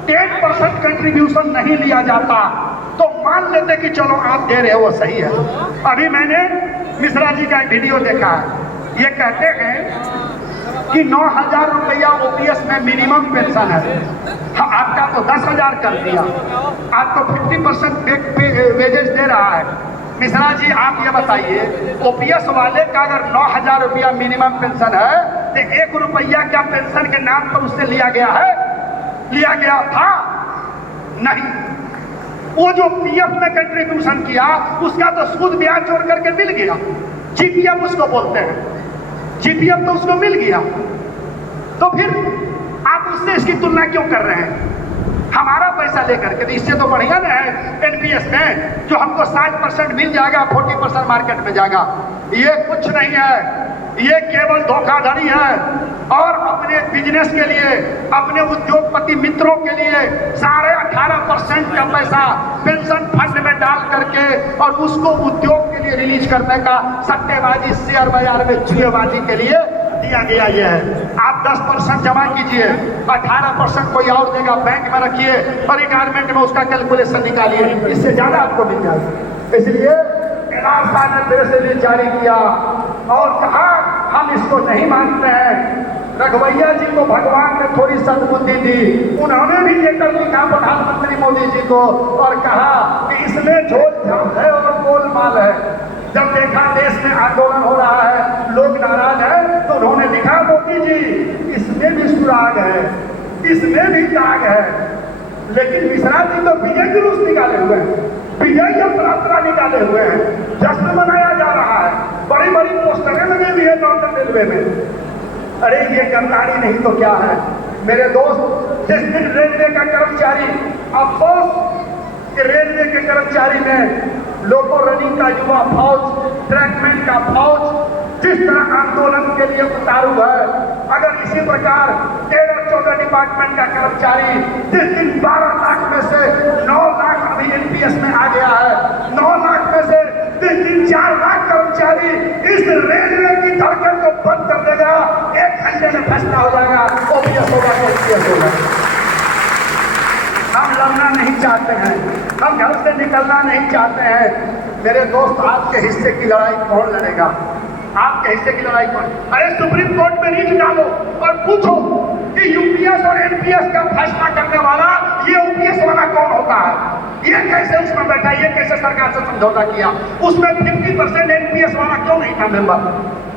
10% कंट्रीब्यूशन नहीं लिया जाता तो मान लेते कि चलो आप दे रहे हो वो सही है। अभी मैंने मिश्रा जी का एक वीडियो देखा है, ये कहते हैं कि 9,000 रुपया ओपीएस में मिनिमम पेंशन है, हाँ, आपका तो 10,000 कर दिया, आपको 50% वेजेस दे रहा है। मिश्रा जी आप ये बताइए, ओपीएस वाले का अगर 9,000 रुपया मिनिमम पेंशन है तो 1 रुपया क्या पेंशन के नाम पर उससे लिया गया है, लिया गया था? नहीं। वो जो पीएफ में कंट्रीब्यूशन किया उसका तो सूद ब्याज जोड़ करके मिल गया, जीपीएफ उसको बोलते हैं, जीपीएफ तो उसको मिल गया, तो फिर आप उससे इसकी तुलना क्यों कर रहे हैं? हमारा पैसा लेकर के, इससे तो बढ़िया ना है एनपीएस में जो हमको 60% मिल जाएगा, 40% मार्केट में जाएगा। ये कुछ नहीं है, ये केवल धोखाधड़ी है। और अपने बिजनेस के लिए, अपने उद्योगपति मित्रों के लिए 18.5% का पैसा पेंशन फंड में डाल करके और उसको उद्योग के लिए रिलीज करने का सट्टेबाजी, शेयर बाजार में जुएबाजी के लिए दिया गया। ये है, आप 10% जमा कीजिए, 18% कोई और देगा, बैंक में रखिए और रिटायरमेंट में उसका कैलकुलेशन निकालिए, इससे ज्यादा आपको मिल जाएगा। इसलिए कैलाश साहब ने मेरे से लिए जारी किया और कहा हम इसको नहीं मानते हैं। रघुवैया जी को भगवान ने थोड़ी सद्बुद्धि दी, उन्होंने भी लेकर लिखा प्रधानमंत्री मोदी जी को और कहा कि इसमें झोल झाल है और गोलमाल है। जब देखा देश में आंदोलन हो रहा है, लोग नाराज हैं, तो उन्होंने लिखा मोदी जी इसमें भी सुराग है, इसमें भी दाग है। लेकिन मिश्रा जी तो विजय जुलूस निकाले हुए हैं, विजय यात्रा निकाले हुए हैं, जश्न मनाया जा रहा है, बड़ी बड़ी पोस्टरें लगे हुई है नॉर्दर्न रेलवे में। अरे ये गद्दारी नहीं तो क्या है मेरे दोस्त? जिस दिन रेलवे का कर्मचारी, अफसोस कि रेलवे के कर्मचारी में लोको रनिंग का युवा फौज, ट्रैकमैन का फौज जिस तरह आंदोलन के लिए उतारू है, अगर इसी प्रकार 13-14 डिपार्टमेंट का कर्मचारी जिस दिन 12 लाख में से 9 लाख अभी एनपीएस में आ गया है, 9 लाख में से जिस दिन 4 लाख कर्मचारी इस रेलवे की धड़कन को बंद कर देगा, 1 घंटे में फैसला हो जाएगा, ओपीएस होगा तो ओपीएस होगा। हम लड़ना नहीं चाहते हैं, हम घर से निकलना नहीं चाहते हैं। मेरे दोस्त, आपके हिस्से की लड़ाई कौन लड़ेगा? आपके हिस्से की लड़ाई कौन? अरे सुप्रीम कोर्ट में रीच डालो और पूछो कि यूपीएस और एनपीएस का फैसला करने वाला ये ओपीएस वाला कौन होता है? ये कैसे उसमें बैठा, ये कैसे सरकार से समझौता किया? उसमें 50% एनपीएस वाला क्यों नहीं था मेंबर?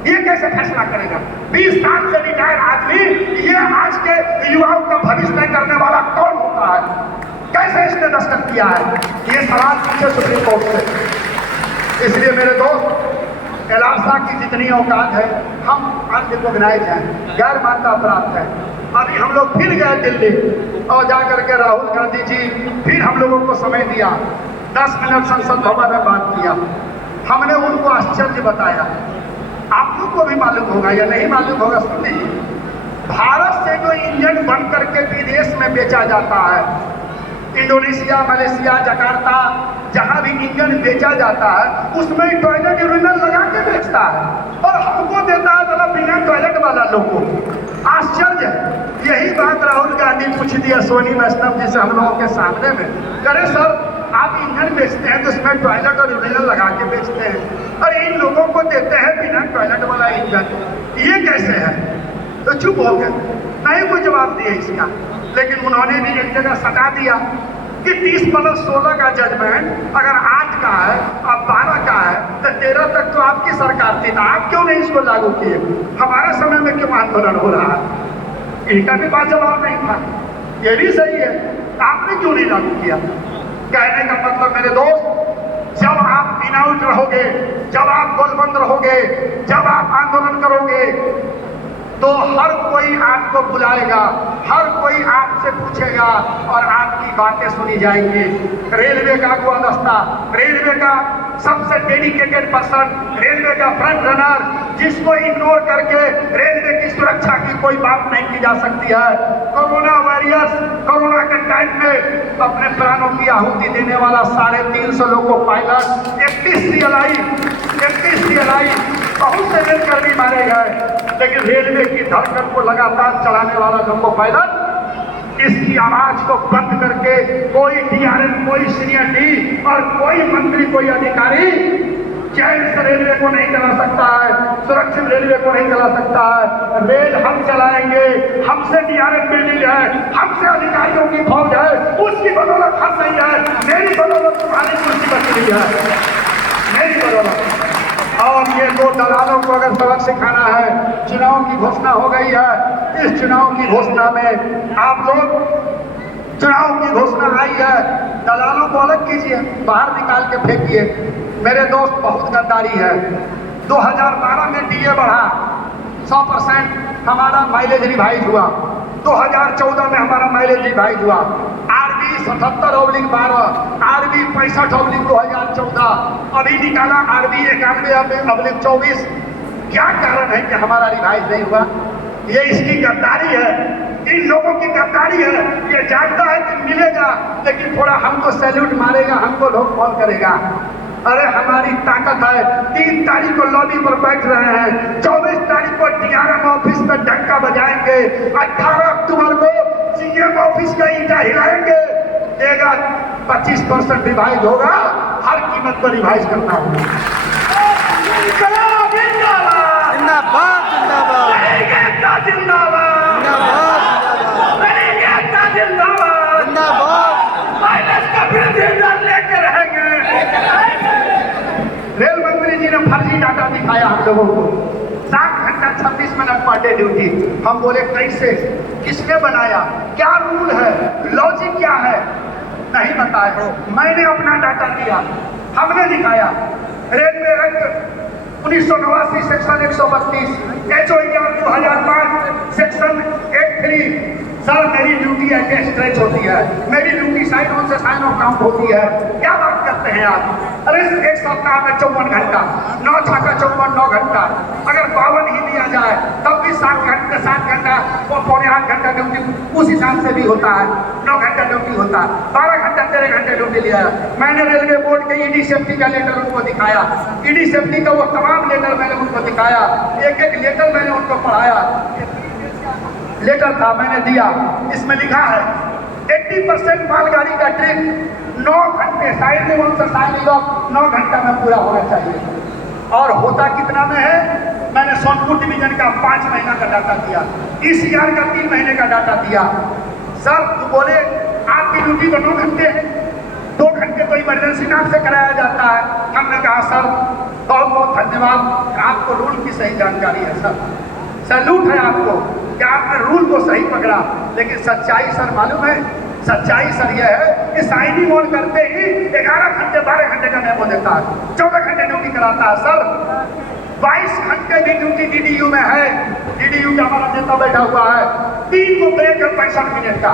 ये कैसे फैसला करेगा? 20 साल से रिटायर आदमी, ये आज के युवाओं का भविष्य तय करने वाला कौन होता है? कैसे इसने दस्तखत किया है? ये सवाल पूछे सुप्रीम कोर्ट से। इसलिए मेरे दोस्त, एलासा की जितनी औकात है हम अनरिकॉग्नाइज हैं, गैर मान्यता प्राप्त है। अभी हम लोग फिर गए दिल्ली और जाकर के राहुल गांधी जी फिर हम लोगों को समय दिया, 10 मिनट संसद भवन में बात किया। हमने उनको आश्चर्य बताया। आप लोग को भी मालूम होगा या नहीं मालूम होगा, सुन लीजिए। भारत से जो इंजन बन करके विदेश में बेचा जाता है, इंडोनेशिया, मलेशिया, जकार्ता, जहां भी इंजन बेचा जाता है उसमें टॉयलेट यूरिनल लगा के बेचता है और हमको देता है मतलब बिना टॉयलेट वाला लोग को। आश्चर्य है। यही बात राहुल गांधी पूछ दिया सोनी वैष्णव जी से हम लोगों के सामने में, करे सर आप इंजन बेचते हैं तो उसमें टॉयलेट और यूरिनल लगा के बेचते हैं और इन लोगों को देते हैं बिना टॉयलेट वाला इंजन, ये कैसे है? तो चुप हो गए, नहीं कोई जवाब दिया इसका। लेकिन उन्होंने भी एक जगह सटा दिया कि 30+16 का जजमेंट अगर 8 का है अब 12 का है तो 13 तक तो आपकी सरकार थी, तो आप क्यों नहीं इसको लागू किए? हमारे समय में क्यों आंदोलन हो रहा है? इनका भी बात जवाब नहीं था। ये भी सही है, आपने क्यों नहीं लागू किया? कहने का मतलब मेरे दोस्त, जब आप इनआउट रहोगे, जब आप गोलबंद रहोगे, जब आप आंदोलन करोगे तो हर कोई आपको बुलाएगा, हर कोई आपसे पूछेगा और आपकी बातें सुनी जाएंगी। रेलवे का अगुआ दस्ता, रेलवे का सबसे डेडिकेटेड पर्सन, रेलवे का फ्रंट रनर, जिसको इग्नोर करके रेलवे की सुरक्षा की कोई बात नहीं की जा सकती है। कोरोना वॉरियर्स, कोरोना के टाइम में अपने प्राणों की आहुति देने वाला 350 लोगों पायलट, 31 CLI, बहुत से रेलकर्मी मारे गए, लेकिन रेलवे की धड़कन को लगातार चलाने वाला लोको पायलट, इसकी आवाज को बंद करके कोई DRM, कोई सीनियर डी और कोई मंत्री, कोई अधिकारी चैन से रेलवे को नहीं चला सकता है, सुरक्षित रेलवे को नहीं चला सकता है। रेल हम चलाएंगे, हमसे DRM बिल्डिंग है, हमसे अधिकारियों की फौज है, उसकी बदौलत हम नहीं है, मेरी बदौलत तुम्हारी कुर्सी बच रही है, मेरी बदौलत। और ये दो दलालों को अगर सबक सिखाना है, चुनाव की घोषणा हो गई है, इस चुनाव की घोषणा में आप लोग, चुनाव की घोषणा आई है, दलालों को अलग कीजिए, बाहर निकाल के फेंकिए। मेरे दोस्त, बहुत गद्दारी है। 2012 में DA बढ़ा, 100% हमारा माइलेज रिवाइज हुआ। 2014 में हमारा माइलेज रिवाइज हुआ। RB 77/12, RB 65/2014, अभी निकाला RB 91/24। क्या कारण है कि हमारा रिवाइज नहीं हुआ? ये इसकी गद्दारी है, इन लोगों की गद्दारी है। ये जानता है कि मिलेगा, लेकिन थोड़ा हमको सैल्यूट मारेगा, हमको लोग कॉल करेगा। अरे हमारी ताकत है, 3 तारीख को लॉबी पर बैठ रहे हैं, 24 तारीख को DRM ऑफिस में डंका बजाएंगे, 18 अक्टूबर को CM ऑफिस का ईंटा हिलाएंगे। देगा 25% रिवाइज होगा, हर कीमत पर रिवाइज करना होगा। जिंदाबाद जिंदाबाद जिंदाबाद जिंदाबाद जिंदाबाद, माइलेज का फिर लेके रहेंगे। रेल मंत्री जी ने फर्जी डाटा दिखाया हम लोगों को, 7 घंटा 26 मिनट पर डे ड्यूटी। हम बोले कैसे, किसने बनाया, क्या रूल है, लॉजिक क्या है? नहीं बताया। मैंने अपना डाटा दिया, हमने दिखाया। Railway act 1989 section 132, HOER 2005 section 83। Sir मेरी ड्यूटी ऐसे स्ट्रेच होती है, मेरी ड्यूटी साइन ऑन से साइन ऑफ काउंट होती है। क्या बात करते हैं आप? अरे एक सप्ताह में 54 घंटा, 9 छाका 54, 9 घंटा, अगर 52 ही दिया जाए तब भी 7 घंटा और 8.5 घंटा ड्यूटी उस हिसाब से भी होता है, 9 घंटा ड्यूटी होता है, 12 घंटा 13 घंटे ड्यूटी लिया है। मैंने रेलवे बोर्ड के ED सेफ्टी का लेटर उनको दिखाया, ED सेफ्टी का वो तमाम लेटर मैंने उनको दिखाया, एक लेटर मैंने उनको पढ़ाया। लेटर था, मैंने दिया, इसमें लिखा है 80% मालगाड़ी का ट्रिप 9 घंटे साइड में 9 घंटा में पूरा होना चाहिए। और होता कितना में है? मैंने सोनपुर डिवीजन का 5 महीना का डाटा दिया, ECR का 3 महीने का डाटा दिया। सर तो बोले आपकी ड्यूटी तो 9 घंटे है, 2 घंटे तो इमरजेंसी नाम से कराया जाता है। हमने कहा सर बहुत बहुत धन्यवाद। आपको रूल की सही जानकारी है सर, सैल्यूट है आपको कि आपने रूल को सही पकड़ा। लेकिन सच्चाई सर मालूम है, सच्चाई सर यह है कि साइनिंग ऑन करते ही 11 घंटे 12 घंटे का मेमो देता है, 14 घंटे ड्यूटी कराता है सर। 22 घंटे भी ड्यूटी डीडीयू में है। डीडीयू का हमारा नेता बैठा हुआ है, 3 को ब्रेक है 65 मिनट का,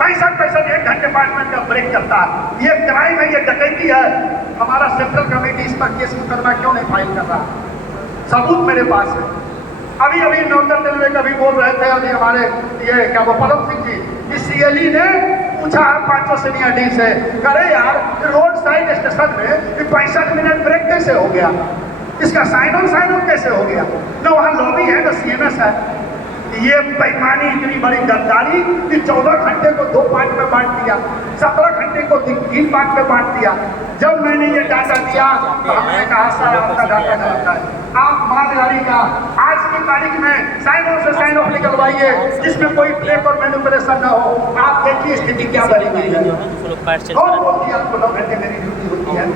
65 1 घंटे 5 मिनट का ब्रेक करता है। ये क्राइम है, ये डकैती है। हमारा सेंट्रल कमेटी इस पर केस मुकदमा क्यों नहीं फाइल कर रहा? सबूत मेरे पास है। अभी अभी नॉर्दर्न रेलवे का भी बोल रहे थे, अभी हमारे ये क्या वो परम सिंह जी इस सीएलई ने पूछा 500 सीनियर डी से, अरे यार रोड साइड स्टेशन में 65 मिनट ब्रेक कैसे हो गया, इसका साइन ऑन कैसे हो गया? न वहाँ लॉबी है न सीएमएस है। ये बेईमानी, इतनी बड़ी गद्दारी कि 14 घंटे को 2 पार्ट में बांट दिया, 17 घंटे को 3 पार्ट में बांट दिया। जब मैंने ये डाटा दिया तो हमने कहा सर आपका डाटा गलत है, आप मालगाड़ी का आज की तारीख में साइन ऑफ निकलवाइए जिसमें कोई ब्रेक और मैनिपुलेशन न हो। आप देखिए स्थिति क्या बनी हुई है। कौन बोलती है आपको 9 घंटे मेरी ड्यूटी होती है?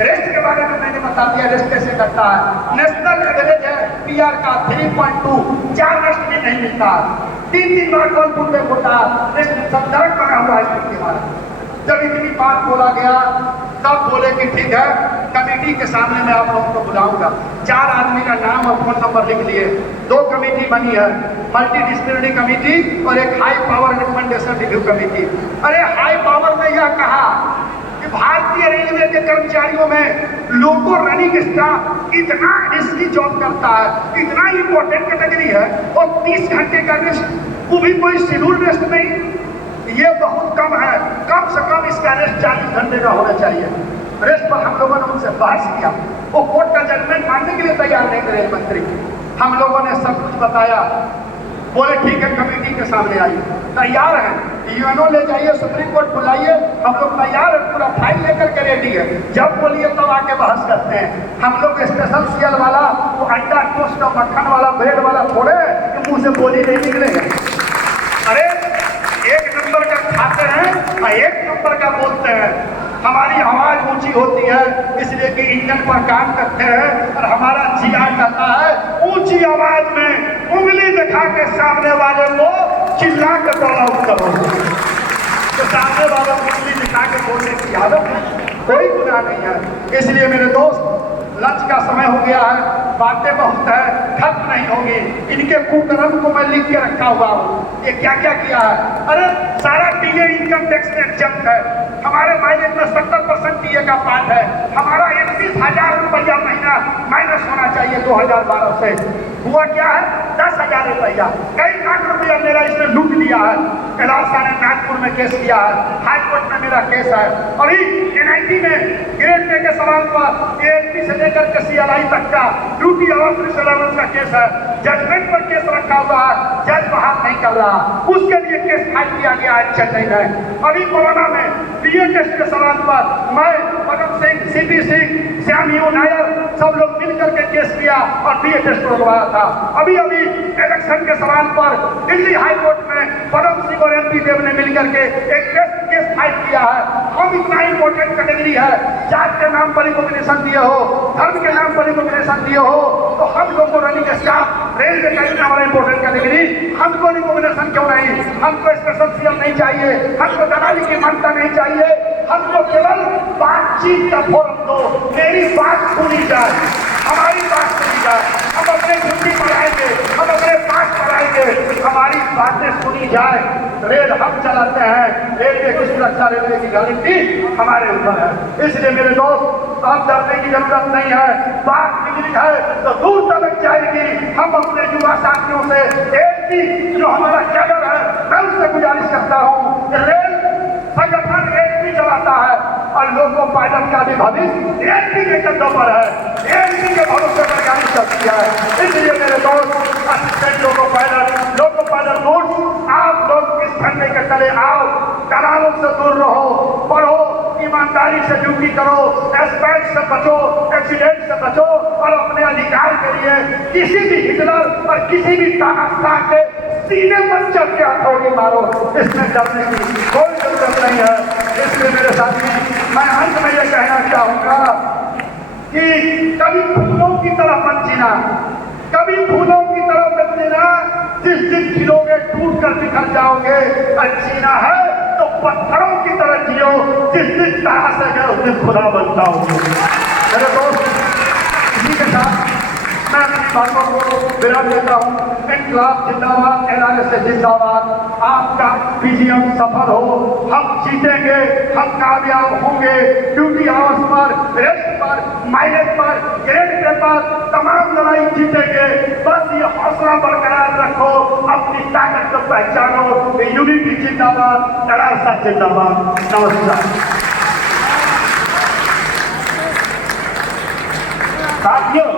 रेस्ट के बारे में मैंने बता दिया, रेस्ट कैसे करता है। नेशनल एवरेज है पीआर का 3.2, 4 रेस्ट भी नहीं मिलता, 3 बार कॉल पुल में होता, रेस्ट सब दर्द बना हुआ है इसके बारे में। जब इतनी बात बोला गया तब बोले कि ठीक है कमेटी के सामने मैं आप लोगों को बुलाऊंगा। 4 आदमी का नाम और फोन नंबर लिख लिए। 2 कमेटी बनी है, मल्टी डिसिप्लिनरी कमेटी और एक high power recommendation review committee. अरे हाई पावर ने यह कहा कि भारतीय रेलवे के कर्मचारियों में लोको रनिंग स्टाफ इतना रिस्की जॉब करता है, इतना इंपॉर्टेंट कैटेगरी है और 30 घंटे का रेस्ट, वो भी कोई शेड्यूल रेस्ट नहीं, ये बहुत कम है। कम से कम इसका रेस्ट 40 घंटे का होना चाहिए। रेस्ट पर हम लोगों ने उनसे बहस किया, वो कोर्ट का जजमेंट मानने के लिए तैयार नहीं थे रेल मंत्री। हम लोगों ने सब कुछ बताया, बोले ठीक है कमेटी के सामने आइए, तैयार है, यूएनओ ले जाइए, सुप्रीम कोर्ट बुलाइए, हम लोग तैयार है, पूरा फाइल लेकर के रेडी है, जब बोलिए तब आके बहस करते हैं। हम लोग स्पेशल सीएल वाला, वो अंडा टोस्ट का मक्खन वाला ब्रेड वाला थोड़े कि मुंह से बोली नहीं निकलेगा। अरे 1 नंबर का खाते हैं और 1 नंबर का बोलते हैं। हमारी आवाज ऊंची होती है इसलिए कि इंजन पर काम करते हैं और हमारा जिया कहता है ऊंची आवाज में उंगली दिखा के सामने वाले को चिल्ला के बोला करो। तो सामने वाले को उंगली दिखा के बोलने की आदत है, कोई गुनाह नहीं है। इसलिए मेरे दोस्त लंच का समय हो गया है, बातें बहुत है, खत्म नहीं होगी। इनके कुकर्म को मैं लिख के रखा हुआ हूँ, ये क्या क्या किया है। अरे सारा टीए इनकम टैक्स में एग्जम्प्ट है, हमारे माइलेज में 70% टीए का पार्ट है। हमारा 31,000 रुपया महीना माइनस होना चाहिए 2012 से, हुआ क्या है 10,000 रुपया। कई लाख रुपया मेरा इसने लूट लिया है। कैलाशा ने नागपुर में केस किया है, हाई कोर्ट में मेरा केस है। अभी एनआईटी में ग्रेड पे के सवाल पर एएलपी से लेकर के सीएलआई तक का ड्यूटी अवर्स अलाउंस का केस है, जजमेंट पर केस रखा हुआ है, जज बहाल नहीं कर रहा, उसके लिए केस फाइल किया गया है चेन्नई में। अभी कोरोना में बीए टेस्ट के सवाल पर मैं, भगत सिंह, सीपी सिंह, श्याम यू नायर सब लोग मिलकर के केस किया और बीए टेस्ट रोकवाया था। अभी अभी इलेक्शन के सवाल पर दिल्ली हाई कोर्ट में परम सिंह और एमपी देव ने मिलकर के एक केस फाइल किया है। हम इतना इंपॉर्टेंट कैटेगरी है, जात के नाम पर रिकॉग्निशन दिए हो, धर्म के नाम पर रिकॉग्निशन दिए हो, तो हम लोग को रनिंग स्टाफ रेलवे का इतना बड़ा इंपॉर्टेंट कैटेगरी, हमको रिकॉग्निशन क्यों नहीं? हमको स्पेशल सीएम नहीं चाहिए, हमको दलाली की मान्यता नहीं चाहिए, हमको केवल बातचीत का फोरम दो, मेरी बात सुनी जाए, हमारी बात सुनी जाए, हम अपने ड्यूटी पर आएंगे, हम अपने पास पर आएंगे, हमारी बातें सुनी जाए। रेल हम चलाते हैं, रेलवे की सुरक्षा, रेलवे की गारंटी हमारे ऊपर है। इसलिए मेरे दोस्त अब डरने की जरूरत नहीं है, बात निकली है तो दूर तक जाएगी। हम अपने युवा साथियों से एक भी जो हमारा कैडर है मैं उससे गुजारिश करता हूँ, रेल संगठन एक भी चलाता है और लोको पायलट का भी भविष्य एक भी के कंधों पर है, एक भी के भरोसे पर गाड़ी चलती है। इसलिए मेरे दोस्त असिस्टेंट लोको पायलट रूट, आप लोग इस झंडे के तले आओ, दलालों से दूर रहो, पढ़ो, ईमानदारी से ड्यूटी करो, एक्सपेक्ट से बचो, एक्सीडेंट से बचो और अपने अधिकार के लिए किसी भी हिटलर और किसी भी तानाशाह के सीने पर चढ़ के हथौड़ी मारो, इसमें डरने की कोई जरूरत नहीं है। इसलिए मेरे साथी मैं अंत में यह कहना चाहूंगा कि कभी फूलों की तरह मत जीना, कभी फूलों की तरह मत जीना। जिस दिन खिलोगे टूट कर बिखर जाओगे। और जीना है तो पत्थरों की तरह जियो, जिस दिन तराश से गए उस दिन खुदा बन जाओगे। मेरे दोस्त, इसी के साथ मैं अपनी बातों को विराम देता हूँ। इनकलाब जिंदाबाद, NRSS जिंदाबाद। आपका PGM सफल हो, हम जीतेंगे, हम कामयाब होंगे। ड्यूटी आवर्स पर, रेस्ट पर, माइलेज पर, ग्रेड पे पर तमाम लड़ाई जीतेंगे। बस ये हौसला बरकरार रखो, अपनी ताकत को पहचानो। यूनिटी जिंदाबाद, NRSS जिंदाबाद। नमस्कार साथियों।